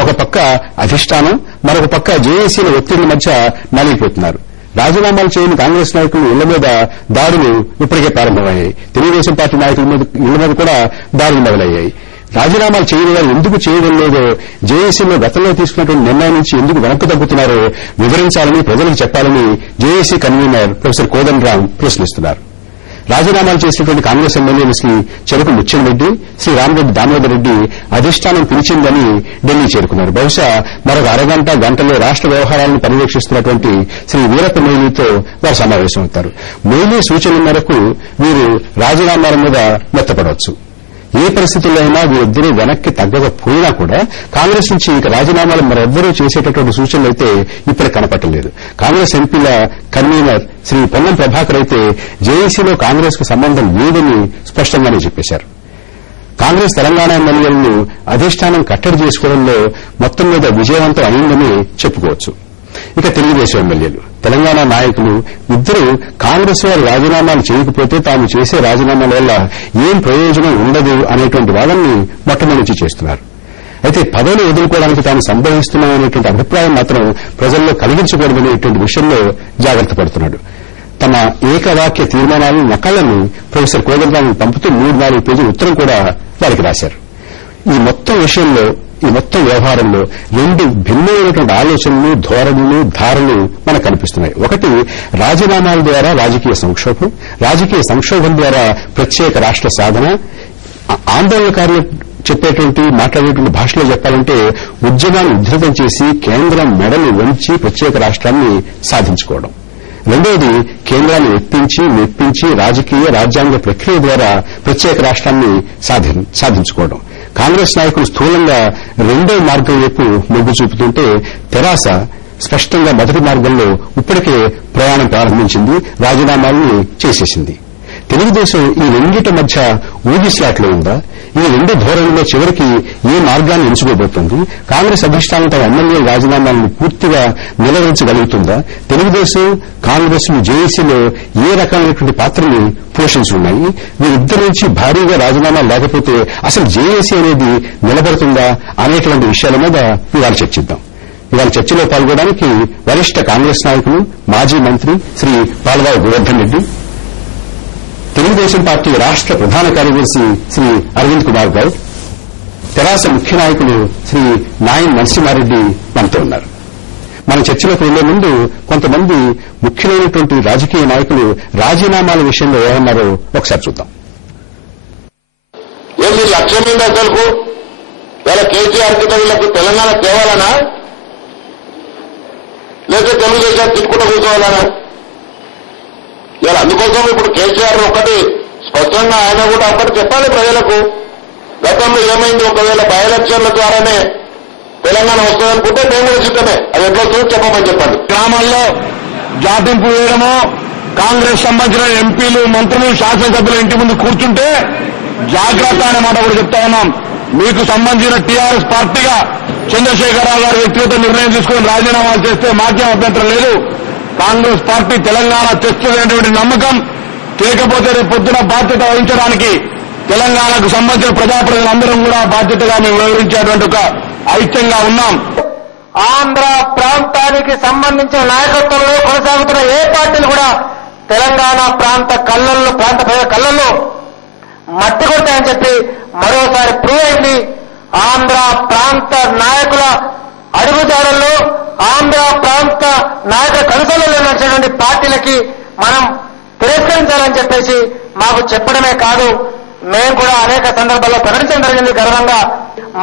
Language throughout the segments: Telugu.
ఒక పక్క అధిష్టానం, మరొక పక్క జేఏసీల ఒత్తిళ్ల మధ్య నలిగిపోతున్నారు. రాజీనామాలు చేయని కాంగ్రెస్ నాయకులు ఇళ్ల మీద దాడులు ఇప్పటికే ప్రారంభమయ్యాయి. తెలుగుదేశం పార్టీ నాయకుల ఇళ్ల మీద కూడా దాడులు మొదలయ్యాయి. రాజీనామాలు చేయని వారు ఎందుకు చేయడం లేదో, జేఏసీలో గతంలో తీసుకున్నటువంటి నిర్ణయం నుంచి ఎందుకు వెనక్కు తగ్గుతున్నారో వివరించాలని ప్రజలకు చెప్పాలని జేఏసీ కన్వీనర్ ప్రొఫెసర్ కోదండరాం ప్రశ్నిస్తున్నారు. రాజీనామాలు చేసినటువంటి కాంగ్రెస్ ఎమ్మెల్యేలు శ్రీ చెరుకు ముచ్చెంరెడ్డి, శ్రీ రామిరెడ్డి దామోదర్ రెడ్డి అధిష్టానం పిలిచిందని ఢిల్లీ చేరుకున్నారు. బహుశా మరొక అరగంట గంటలో రాష్ట వ్యవహారాలను పర్యవేక్షిస్తున్నటువంటి శ్రీ వీరప్ప మొయిలీతో వారు సమావేశమవుతారు. మొయిలీ సూచనల మేరకు వీరు రాజీనామాల మీద మెత్తపడవచ్చు. ఏ పరిస్థితుల్లో అయినా వీరిద్దరూ వెనక్కి తగ్గకపోయినా కూడా కాంగ్రెస్ నుంచి ఇక రాజీనామాలు మరెవ్వరూ చేసేటటువంటి సూచనలైతే ఇప్పుడు కనపట్టలేదు. కాంగ్రెస్ ఎంపీల కన్వీనర్ శ్రీ పొన్నం ప్రభాకర్ అయితే జేఏసీలో కాంగ్రెస్ కు సంబంధం లేదని స్పష్టంగానే చెప్పేశారు. కాంగ్రెస్ తెలంగాణ ఎమ్మెల్యేలను అధిష్టానం కట్టడి చేసుకోవడంలో మొత్తం మీద విజయవంతం అయిందని చెప్పుకోవచ్చు. ఇక తెలుగుదేశం ఎమ్మెల్యేలు, తెలంగాణ నాయకులు ఇద్దరూ కాంగ్రెస్ వారు రాజీనామాలు చేయకపోతే తాము చేసే రాజీనామాల వల్ల ఏం ప్రయోజనం ఉండదు అనేటువంటి వాదనని మొట్టమొదటి చేస్తున్నారు. అయితే పదవులు వదులుకోవడానికి తాను సంభవిస్తున్నామనేటువంటి అభిప్రాయం మాత్రం ప్రజల్లో కలిగించకూడదనేటువంటి విషయంలో జాగ్రత్త పడుతున్నాడు. తమ ఏకవాక్య తీర్మానాలను నకళ్లను ప్రొఫెసర్ కోదండరాం పంపుతూ 3-4 పేజీల ఉత్తరం కూడా వారికి రాశారు. ఈ మొత్తం విషయంలో, ఈ మొత్తం వ్యవహారంలో రెండు భిన్నమైనటువంటి ఆలోచనలు, ధోరణులు, ధారలు మనకు కనిపిస్తున్నాయి. ఒకటి, రాజీనామాల ద్వారా రాజకీయ సంక్షోభం, రాజకీయ సంక్షోభం ద్వారా ప్రత్యేక రాష్ట సాధన. ఆందోళనకారులు చెప్పేటువంటి, మాట్లాడేటువంటి భాషలో చెప్పాలంటే ఉద్యమాన్ని ఉధృతం చేసి కేంద్రం మెడలు వంచి ప్రత్యేక రాష్ట్రాన్ని సాధించుకోవడం. రెండోది, కేంద్రాన్ని ఒప్పించి మెప్పించి రాజకీయ రాజ్యాంగ ప్రక్రియ ద్వారా ప్రత్యేక రాష్ట్రాన్ని సాధించుకోవడం. కాంగ్రెస్ నాయకులు స్థూలంగా రెండో మార్గం వైపు మొగ్గు చూపుతుంటే తెరాస స్పష్టంగా మొదటి మార్గంలో ఇప్పటికే ప్రయాణం ప్రారంభించింది, రాజీనామాలను చేసేసింది. తెలుగుదేశం ఈ రెండింటి మధ్య ఊగిసలాట్లో ఉందా? ఈ రెండు ధోరణిలో చివరికి ఏ మార్గాన్ని ఎంచుకోబోతోంది? కాంగ్రెస్ అధిష్టానం తమ ఎమ్మెల్యే రాజీనామాలను పూర్తిగా నిలవరించగలుగుతుందా? తెలుగుదేశం, కాంగ్రెస్ జేఏసీలో ఏ రకమైనటువంటి పాత్రని పోషించున్నాయి? వీరిద్దరి నుంచి భారీగా రాజీనామాలు లేకపోతే అసలు జేఏసీ అనేది నిలబడుతుందా అనేటువంటి విషయాల మీద ఇవాళ చర్చిద్దాం. ఇవాళ చర్చలో పాల్గొనడానికి వరిష్ట కాంగ్రెస్ నాయకులు, మాజీ మంత్రి శ్రీ పాల్వాయి గోవర్ధన్ రెడ్డి, తెలుగుదేశం పార్టీ రాష్ట ప్రధాన కార్యదర్శి శ్రీ అరవింద్ కుమార్ గౌడ్, తెరాస ముఖ్య నాయకులు శ్రీ నాయన్ నరసింహారెడ్డి మనతో ఉన్నారు. మన చర్చలకు వెళ్లే ముందు కొంతమంది ముఖ్యమైనటువంటి రాజకీయ నాయకులు రాజీనామాల విషయంలో ఏమన్నారో ఒకసారి చూద్దాం. ఏంటి లక్ష్యం ఏంటి అసలు? ఇలా కేసీఆర్ కింద వీళ్లకు తెలంగాణ తేవాలనా, లేక తెలుగుదేశం తిట్టుకుంటూ కూర్చోవాలనా? ఇలా అందుకోసం ఇప్పుడు కేసీఆర్ ఒకటి స్పష్టంగా ఆయన కూడా ఒకటి చెప్పాలి ప్రజలకు. గతంలో ఏమైంది, ఒకవేళ బై ఎలక్షన్ల ద్వారానే తెలంగాణ వస్తుందనుకుంటే మేము కూడా సిద్ధమే, అది ఎట్లా వస్తుందో చెప్పమని చెప్పండి. గ్రామాల్లో జాతింపు వేయడమో, కాంగ్రెస్ సంబంధించిన ఎంపీలు, మంత్రులు, శాసనసభ్యులు ఇంటి ముందు కూర్చుంటే జాగ్రత్త అనే మాట కూడా చెప్తా ఉన్నాం. మీకు సంబంధించిన టీఆర్ఎస్ పార్టీగా చంద్రశేఖరరావు గారు వ్యక్తిగత నిర్ణయం తీసుకుని రాజీనామాలు చేస్తే మాకేం అభ్యంతరం లేదు. కాంగ్రెస్ పార్టీ తెలంగాణ తెస్తుందనేటువంటి నమ్మకం, లేకపోతే రేపు పొద్దున బాధ్యత వహించడానికి తెలంగాణకు సంబంధించిన ప్రజాప్రతినిధులందరం కూడా బాధ్యతగా మేము వివరించేటువంటి ఒక ఐక్యంగా ఉన్నాం. ఆంధ్ర ప్రాంతానికి సంబంధించిన నాయకత్వంలో కొనసాగుతున్న ఏ పార్టీలు కూడా తెలంగాణ ప్రాంత ప్రజల కళ్ళల్లో మట్టి కొడతాయని చెప్పి మరోసారి ప్రూవ్ అయింది. ఆంధ్ర ప్రాంత నాయకుల అడుగుజాడల్లో, ఆంధ్ర ప్రాంత నాయకుల కనుసల్లో నడిచినటువంటి పార్టీలకి మనం తిరస్కరించాలని చెప్పేసి మాకు చెప్పడమే కాదు, మేము కూడా అనేక సందర్భాల్లో ప్రకటించడం జరిగింది గర్వంగా.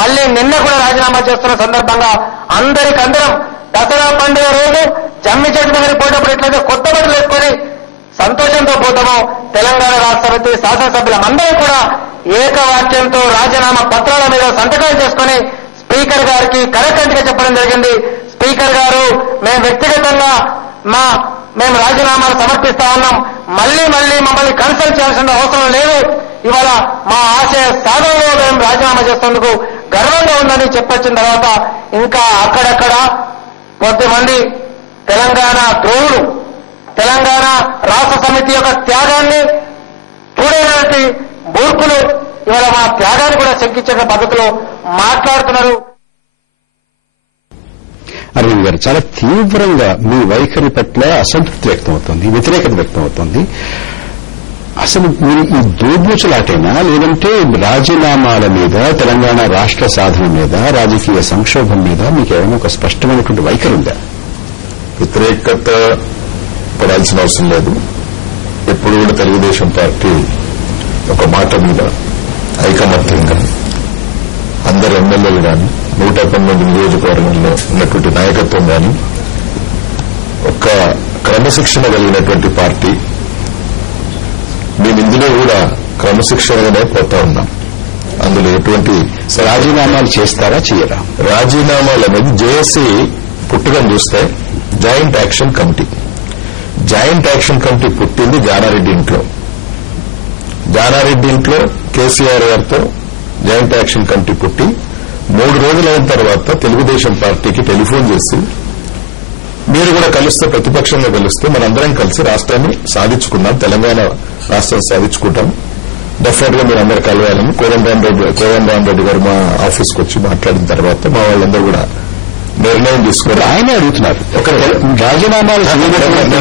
మళ్లీ నిన్న కూడా రాజీనామా చేస్తున్న సందర్భంగా అందరికందరం దసరా పండుగ రోజు జమ్మి చెట్టు దగ్గరికి పోయేటప్పుడు ఎట్లయితే కొత్త బట్టలు వేసుకొని సంతోషంతో పోతామో, తెలంగాణ రాష్ట్ర సమితి శాసనసభ్యులందరూ కూడా ఏకవాక్యంతో రాజీనామా పత్రాల మీద సంతకాలు చేసుకుని స్పీకర్ గారికి కరకంటిగా చెప్పడం జరిగింది. స్పీకర్ గారు, మేము వ్యక్తిగతంగా మేము రాజీనామాలు సమర్పిస్తా ఉన్నాం, మళ్లీ మమ్మల్ని కన్సల్ట్ చేయాల్సిన అవసరం లేదు, ఇవాళ మా ఆశయ సాధనలో మేము రాజీనామా చేసేందుకు గర్వంగా ఉందని చెప్పొచ్చిన తర్వాత ఇంకా అక్కడక్కడ కొద్దిమంది తెలంగాణ ద్రోహులు, తెలంగాణ రాష్ట్ర సమితి యొక్క త్యాగాన్ని చూడేటువంటి మూర్ఖులు ఇవాళ మా త్యాగాన్ని కూడా శంకించే పద్ధతిలో మాట్లాడుతున్నారు. అరవింద్ గారు, చాలా తీవ్రంగా మీ వైఖరి పట్ల అసంతృప్తి వ్యక్తమవుతోంది, వ్యతిరేకత వ్యక్తమవుతోంది. అసలు మీరు ఈ దోబూచులాటైనా, లేదంటే రాజీనామాల మీద, తెలంగాణ రాష్ట్ర సాధన మీద, రాజకీయ సంక్షోభం మీద మీకు ఏమైనా ఒక స్పష్టమైనటువంటి వైఖరి ఉందా? వ్యతిరేకత పడాల్సిన అవసరం లేదు. ఎప్పుడు కూడా తెలుగుదేశం పార్టీ ఒక మాట మీద ఐకమత్యంగా అందరు ఎమ్మెల్యేలు కానీ 119 నియోజకవర్గంలో ఉన్నటువంటి నాయకత్వం కానీ ఒక క్రమశిక్షణ కలిగినటువంటి పార్టీ. మేము ఇందులో కూడా క్రమశిక్షణగానే పోతా ఉన్నాం. అందులో ఎటువంటి రాజీనామాలు చేస్తారా, చేయరా? రాజీనామాలు అనేది జేఏసీ పుట్టుకను చూస్తే joint action committee. Joint action committee పుట్టింది జానారెడ్డి ఇంట్లో. జానారెడ్డి ఇంట్లో కేసీఆర్ గారితో జాయింట్ యాక్షన్ కమిటీ పుట్టి 3 రోజులైన తర్వాత తెలుగుదేశం పార్టీకి టెలిఫోన్ చేసి, మీరు కూడా కలిస్తే, ప్రతిపక్షంగా కలిస్తే మనందరం కలిసి రాష్ట్రాన్ని సాధించుకుందాం, తెలంగాణ రాష్ట్రం సాధించుకుంటాం, డెఫినెట్ గా మీరు అందరూ కలవాలని కోదండరాం రెడ్డి గారు మా ఆఫీస్కి వచ్చి మాట్లాడిన తర్వాత మా వాళ్ళందరూ కూడా నిర్ణయం తీసుకుని ఆయన అడుగుతున్నారు, ఒక రాజీనామాలు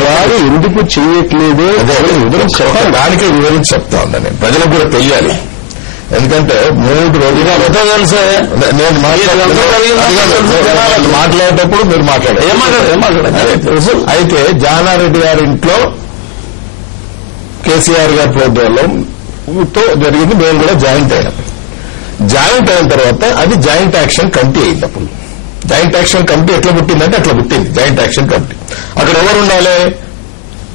వారు ఎందుకు చేయట్లేదు, దానికే వివరించి చెప్తా ఉన్నా. నేను ప్రజలకు కూడా తెలియాలి. ఎందుకంటే 3 రోజులుగా తెలుసే నేను మాట్లాడేటప్పుడు మీరు మాట్లాడారు. అయితే జానారెడ్డి గారి ఇంట్లో కేసీఆర్ గారి ప్రోగ్రాంతో జరిగింది. మేము కూడా జాయింట్ అయినాం. జాయింట్ అయిన తర్వాత అది జాయింట్ యాక్షన్ కమిటీ అయినప్పుడు జాయింట్ యాక్షన్ కమిటీ ఎట్లా పుట్టిందంటే అట్లా పుట్టింది జాయింట్ యాక్షన్ కమిటీ. అక్కడ ఎవరు ఉండాలి?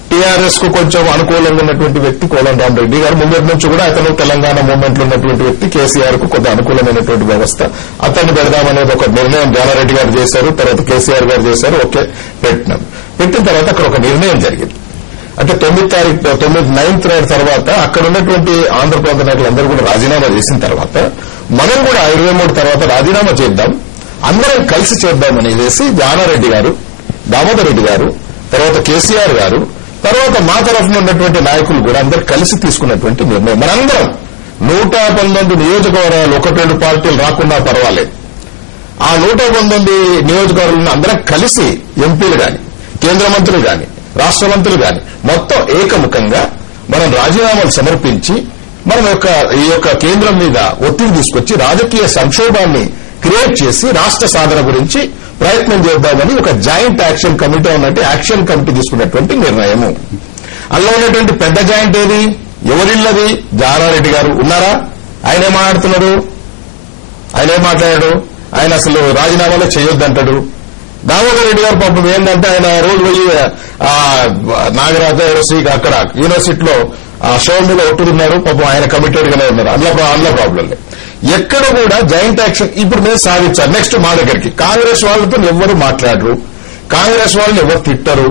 టీఆర్ఎస్ కు కొంచెం అనుకూలంగా ఉన్నటువంటి వ్యక్తి కోదండరాం రెడ్డి గారు. ముందటి నుంచి కూడా అతను తెలంగాణ మూవ్మెంట్ లో ఉన్నటువంటి వ్యక్తి. కేసీఆర్ కు కొంత అనుకూలమైనటువంటి వ్యవస్థ. అతన్ని పెడదామనేది ఒక నిర్ణయం జానారెడ్డి గారు చేశారు, తర్వాత కేసీఆర్ గారు చేశారు. ఓకే, పెట్టిన తర్వాత అక్కడ ఒక నిర్ణయం జరిగింది. అంటే 9th తర్వాత అక్కడ ఉన్నటువంటి ఆంధ్రప్రదేశ్ నాయకులందరూ కూడా రాజీనామా చేసిన తర్వాత మనం కూడా 23 తర్వాత రాజీనామా చేద్దాం, అందరం కలిసి చేద్దామనేసి జానారెడ్డి గారు, దామోదర్ రెడ్డి గారు, తర్వాత కేసీఆర్ గారు, తర్వాత మా తరఫున ఉన్నటువంటి నాయకులు కూడా అందరూ కలిసి తీసుకున్నటువంటి నిర్ణయం. మనందరం 119 నియోజకవర్గాలు 1-2 పార్టీలు రాకున్నా పర్వాలేదు. ఆ 119 నియోజకవర్గాలను అందరం కలిసి ఎంపీలు గాని, కేంద్ర మంత్రులు గాని, రాష్ట్ర మంత్రులు గాని మొత్తం ఏకముఖంగా మనం రాజీనామాలు సమర్పించి మనం ఈ యొక్క కేంద్రం మీద ఒత్తిడి తీసుకొచ్చి రాజకీయ సంక్షోభాన్ని క్రియేట్ చేసి రాష్ట్ర సాధన గురించి ప్రయత్నం చేద్దామని ఒక జాయింట్ యాక్షన్ కమిటీ ఉన్నట్టు యాక్షన్ కమిటీ తీసుకున్నటువంటి నిర్ణయము. అందులో ఉన్నటువంటి పెద్ద జాయింట్ ఏది? ఎవరిల్లది? జానారెడ్డి గారు ఉన్నారా? ఆయన ఏం మాట్లాడుతున్నాడు? ఆయన ఏం మాట్లాడాడు? ఆయన అసలు రాజీనామాలో చేయొద్దంటాడు. దామోదర్ రెడ్డి గారు పాపం ఏంటంటే ఆయన రోజు పోయి నాగరాజ యూనివర్సిటీ అక్కడ యూనివర్సిటీలో షో మీద ఒట్టున్నారు. పాపం ఆయన కమిటెడ్ గానే ఉన్నారు. అందులో ప్రాబ్లం లేదు. ఎక్కడ కూడా జాయింట్ యాక్షన్ ఇప్పుడు మేము సాధించాలి. నెక్స్ట్ మా దగ్గరికి కాంగ్రెస్ వాళ్ళతో ఎవరు మాట్లాడరు, కాంగ్రెస్ వాళ్ళని ఎవరు తిట్టరు,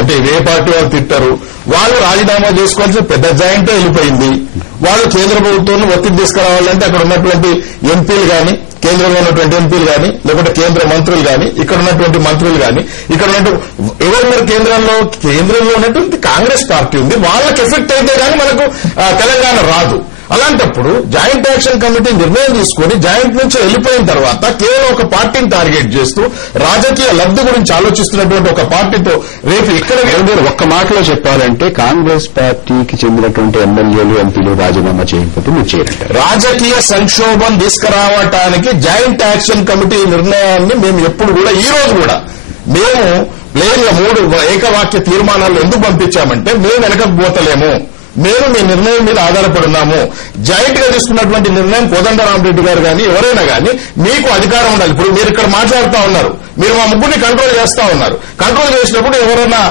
అంటే ఏ పార్టీ వాళ్ళు తిట్టరు. వాళ్ళు రాజీనామా చేసుకోవాల్సిన పెద్ద జాయింటే వెళ్ళిపోయింది. వాళ్ళు కేంద్ర ప్రభుత్వాన్ని ఒత్తిడి తీసుకురావాలంటే అక్కడ ఉన్నటువంటి ఎంపీలు గాని, కేంద్రంలో ఉన్నటువంటి ఎంపీలు గాని, లేకుంటే కేంద్ర మంత్రులు గాని, ఇక్కడ ఉన్నటువంటి మంత్రులు గాని, ఇక్కడ ఉన్నటువంటి ఎవరున్నారు కేంద్రంలో ఉన్నటువంటి కాంగ్రెస్ పార్టీ ఉంది. వాళ్ళకి ఎఫెక్ట్ అయితే గానీ మనకు తెలంగాణ రాదు. అలాంటప్పుడు జాయింట్ యాక్షన్ కమిటీ నిర్ణయం తీసుకుని జాయింట్ నుంచి వెళ్ళిపోయిన తర్వాత కేవలం ఒక పార్టీని టార్గెట్ చేస్తూ రాజకీయ లబ్ధి గురించి ఆలోచిస్తున్నటువంటి ఒక పార్టీతో రేపు ఇక్కడ ఒక్క మాటలో చెప్పాలంటే కాంగ్రెస్ పార్టీకి చెందినటువంటి ఎమ్మెల్యేలు, ఎంపీలు రాజీనామా చేయకపోతే మీరు చేయాలంటారు. రాజకీయ సంక్షోభం తీసుకురావటానికి జాయింట్ యాక్షన్ కమిటీ నిర్ణయాన్ని మేము ఎప్పుడు కూడా ఈ రోజు కూడా మేము ప్లేన్గా 3 ఏకవాక్య తీర్మానాలు ఎందుకు పంపించామంటే మేము వెనకపోతలేము, మేము మీ నిర్ణయం మీద ఆధారపడి ఉన్నాము. జాయింట్ గా తీసుకున్నటువంటి నిర్ణయం కోదండరాం రెడ్డి గారు కానీ ఎవరైనా కానీ మీకు అధికారం ఉండాలి. ఇప్పుడు మీరు ఇక్కడ మాట్లాడుతూ ఉన్నారు, మీరు మా ముగ్గురిని కంట్రోల్ చేస్తా ఉన్నారు. కంట్రోల్ చేసినప్పుడు ఎవరైనా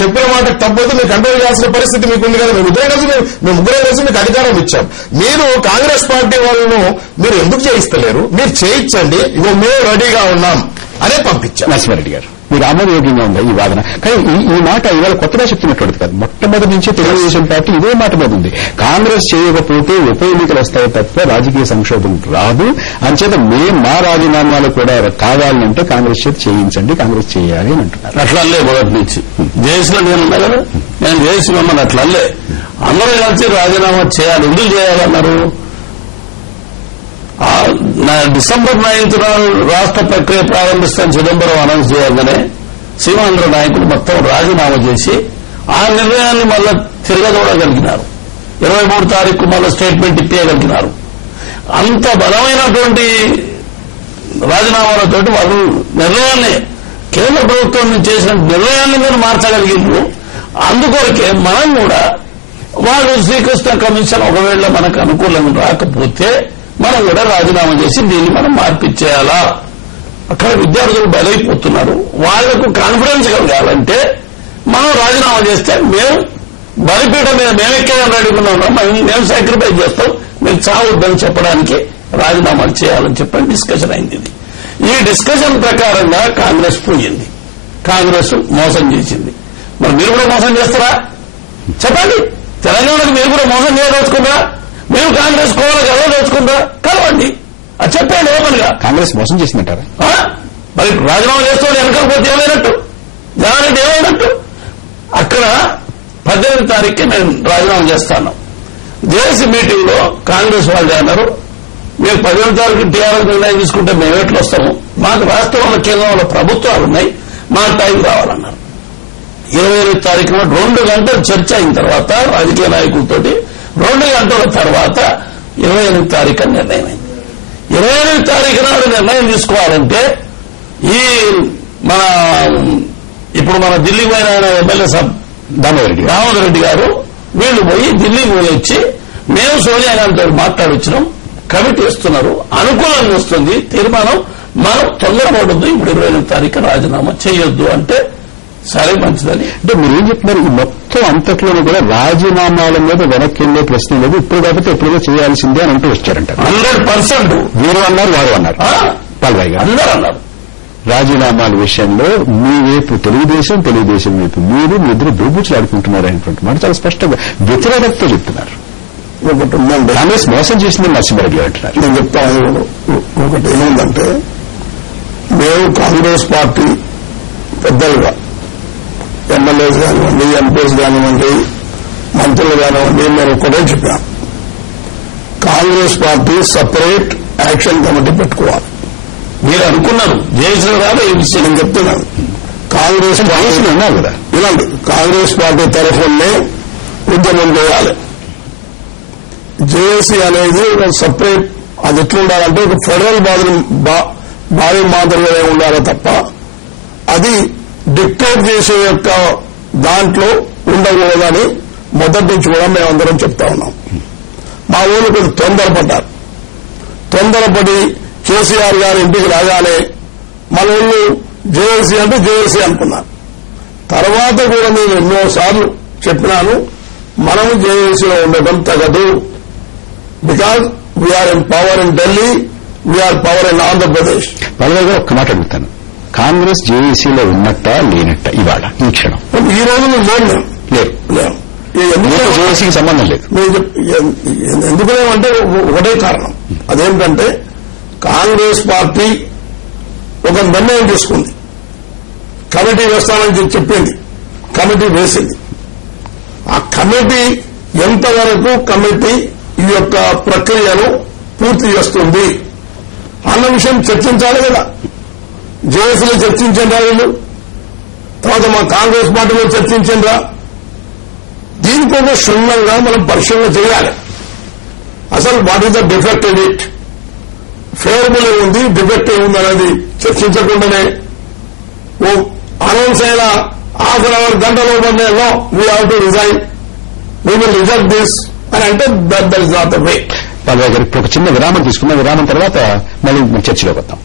చెప్పిన మాటకు తప్పదు మీరు కంట్రోల్ చేయాల్సిన పరిస్థితి మీకు ఉంది కదా. మేము ముగ్గురే కలిసి మీకు అధికారం ఇచ్చాం. మీరు కాంగ్రెస్ పార్టీ వాళ్ళను మీరు ఎందుకు చేయిస్తలేరు? మీరు చేయించండి, ఇగో మేము రెడీగా ఉన్నాం అనే పంపించాం. నరసింహారెడ్డి గారు, మీరు ఆమోదయోగ్యంగా ఉందా ఈ వాదన? కానీ ఈ మాట ఇవాళ కొత్తగా చెప్తున్నటువంటిది కాదు. మొట్టమొదటి నుంచి తెలుగుదేశం పార్టీ ఇదే మాట మీద ఉంది. కాంగ్రెస్ చేయకపోతే ఉప ఎన్నికలు వస్తాయి తప్ప రాజకీయ సంక్షోభం రాదు. అంచేత మా రాజీనామాలు కూడా కావాలంటే కాంగ్రెస్ చేతి చేయించండి, కాంగ్రెస్ చేయాలి అని అంటున్నారు. అట్లల్లే మొదటి నుంచి జేసీలో నేనున్నా కదా, నేను జేసీ మమ్మల్ని అట్లల్లే అందరూ కలిసి రాజీనామా చేయాలి. ఎందుకు చేయాలన్నారు? డిసెంబర్ 9th రాష్ట్ర ప్రక్రియ ప్రారంభిస్తాను చిదంబరం అనౌన్స్ చేయగానే సీమాంధ్ర నాయకులు మొత్తం రాజీనామా చేసి ఆ నిర్ణయాన్ని మళ్ళా తిరగదోడగలిగినారు. 23 తారీఖు మళ్ళా స్టేట్మెంట్ ఇప్పేయగలిగినారు. అంత బలమైనటువంటి రాజీనామాలతోటి వాళ్ళు నిర్ణయాన్ని కేంద్ర ప్రభుత్వం నుంచి చేసిన నిర్ణయాన్ని మీరు మార్చగలిగిండ్రు. అందుకొరకే మనం కూడా వాళ్ళు శ్రీకృష్ణ కమిషన్ ఒకవేళ మనకు అనుకూలంగా రాకపోతే మనం కూడా రాజీనామా చేసి దీన్ని మనం మార్పిచ్చేయాలా. అక్కడ విద్యార్థులు బలైపోతున్నారు. వాళ్లకు కాన్ఫిడెన్స్ కలగాలంటే మనం రాజీనామా చేస్తే మేము బలిపీఠ మీద మేమెక్కేదని అడుగుతున్నాం, మేము సాక్రిఫైస్ చేస్తాం, మేము చావద్దని చెప్పడానికి రాజీనామాలు చేయాలని చెప్పని డిస్కషన్ అయింది. ఈ డిస్కషన్ ప్రకారంగా కాంగ్రెస్ పోయింది. కాంగ్రెస్ మోసం చేసింది. మరి మీరు కూడా మోసం చేస్తారా చెప్పండి. తెలంగాణకు మీరు కూడా మోసం చేయదలుచుకుందా? మేము కాంగ్రెస్ కోవాలి కలవదలుచుకుందా? కలవండి. అది చెప్పండి ఓపెన్ గా. కాంగ్రెస్ మోసం చేసిందంటారా? మరి రాజీనామా చేస్తూ వెనకపోతే ఏమైనట్టు? జనారెడ్డి ఏమైనట్టు? అక్కడ 18వ తారీఖుకి నేను రాజీనామా చేస్తాను. జేఏసీ మీటింగ్ లో కాంగ్రెస్ వాళ్ళు అన్నారు, మేము 18వ తారీఖు టీఆర్ఎస్ నిర్ణయం తీసుకుంటే మేము ఎట్లా వస్తాము, మాకు రాష్ట్రంలో కేంద్రంలో ప్రభుత్వాలు ఉన్నాయి, మాకు టైం కావాలన్నారు. 25వ తారీఖున 2 గంటలు చర్చ అయిన తర్వాత రాజకీయ నాయకులతోటి 2 గంటల తర్వాత 28వ తారీఖు నిర్ణయం అయింది. 28వ తారీఖు నాడు నిర్ణయం తీసుకోవాలంటే ఈ ఇప్పుడు మన ఢిల్లీ పోయిన ఎమ్మెల్యే దామోదర్ రెడ్డి గారు వీళ్లు పోయి ఢిల్లీ పోయి వచ్చి మేము సోనియా గాంధీతో మాట్లాడొచ్చినాం, కమిటీ ఇస్తున్నారు, అనుకూలంగా వస్తుంది తీర్మానం, మనం తొందరపడద్దు, ఇప్పుడు 28వ తారీఖు రాజీనామా చేయొద్దు అంటే సరే మంచిదని. అంటే మీరేం చెప్తున్నారు? ఈ మొత్తం అంతట్లోనూ కూడా రాజీనామాల మీద వెనక్కి వెళ్లే ప్రశ్న లేదు, ఇప్పుడు కాబట్టి ఎప్పుడుగా చేయాల్సిందే అని అంటూ వచ్చారంట. 100% వీరు అన్నారు, వారు అన్నారు, పాల్వాయి గారు అందరూ అన్నారు. రాజీనామాల విషయంలో మీ వైపు తెలుగుదేశం వైపు మీరు మీ ఇద్దరు దోబూచులు ఆడుకుంటున్నారు అనేటువంటి మాట చాలా స్పష్టంగా వ్యతిరేకతతో చెప్తున్నారు. ఒకటి ఉందండి, కాంగ్రెస్ మోసం చేసిందని నరసింహారెడ్డి అంటున్నారు. నేను చెప్తాను. ఒకటి ఏముందంటే, మేము కాంగ్రెస్ పార్టీ పెద్దలుగా ఎమ్మెల్యేస్ కానివ్వండి, ఎంపీస్ కానివ్వండి, మంత్రులు కానివ్వండి, మేము ఒకటే చెప్పాం, Congress party separate action committee పెట్టుకోవాలి. మీరు అనుకున్నారు జేఏసీ రాదు ఈ విషయం నేను చెప్తున్నాను. కాంగ్రెస్ పార్టీ ఉన్నారు కదా, ఇలాంటి కాంగ్రెస్ పార్టీ తరఫునే ఉద్యమం చేయాలి. జేఏసీ అనేది ఒక సపరేట్, అది ఎట్లా ఉండాలంటే ఒక ఫెడరల్ బాడీ మాదిరిగానే ఉండాలి తప్ప అది డిక్టేట్ చేసే యొక్క దాంట్లో ఉండకూడదని మొదటి నుంచి కూడా మేమందరం చెప్తా ఉన్నాం. మా ఊళ్ళు కొంచెం తొందరపడి కేసీఆర్ గారి ఇంటికి రాగానే మన ఊళ్ళు జేఏసీ అంటే జేఏసీ అనుకున్నారు. తర్వాత కూడా నేను ఎన్నోసార్లు చెప్పినాను, మనము జేఏసీలో ఉండటం తగదు. Because we are in power in Delhi, we are power in Andhra Pradesh. పలువుగా ఒక్క మాట అడుగుతాను, కాంగ్రెస్ జేఏసీలో ఉన్నట్టా లేనట్ట ఇవాళ ఈ క్షణం? ఈ రోజు లేరు. జేఏసీకి సంబంధం లేదు. ఎందుకులేమంటే ఒకటే కారణం, అదేంటంటే కాంగ్రెస్ పార్టీ ఒక నిర్ణయం తీసుకుంది, కమిటీ వేస్తామని చెప్పింది, కమిటీ వేసింది. ఆ కమిటీ ఎంతవరకు కమిటీ ఈ యొక్క ప్రక్రియను పూర్తి చేస్తుంది అన్న విషయం చర్చించాలి కదా. జేఏసీలో చర్చించండి వీళ్ళు, తర్వాత మా కాంగ్రెస్ పార్టీలో చర్చించండిరా. దీనికోసం క్షుణ్ణంగా మనం పరిశీలన చేయాలి. అసలు what is the defect in it, favourable ఏముంది, డిఫెక్ట్ ఏముంది అనేది చర్చించకుండానే అనౌన్స్ అయిన హాఫ్ అన్ అవర్ గంట లోపలనే we have to resign, we will reject this అని అంటే that is not the way. ఇప్పుడు ఒక చిన్న విరామం తీసుకున్న విరామం తర్వాత మళ్ళీ చర్చలోకి వద్దాం.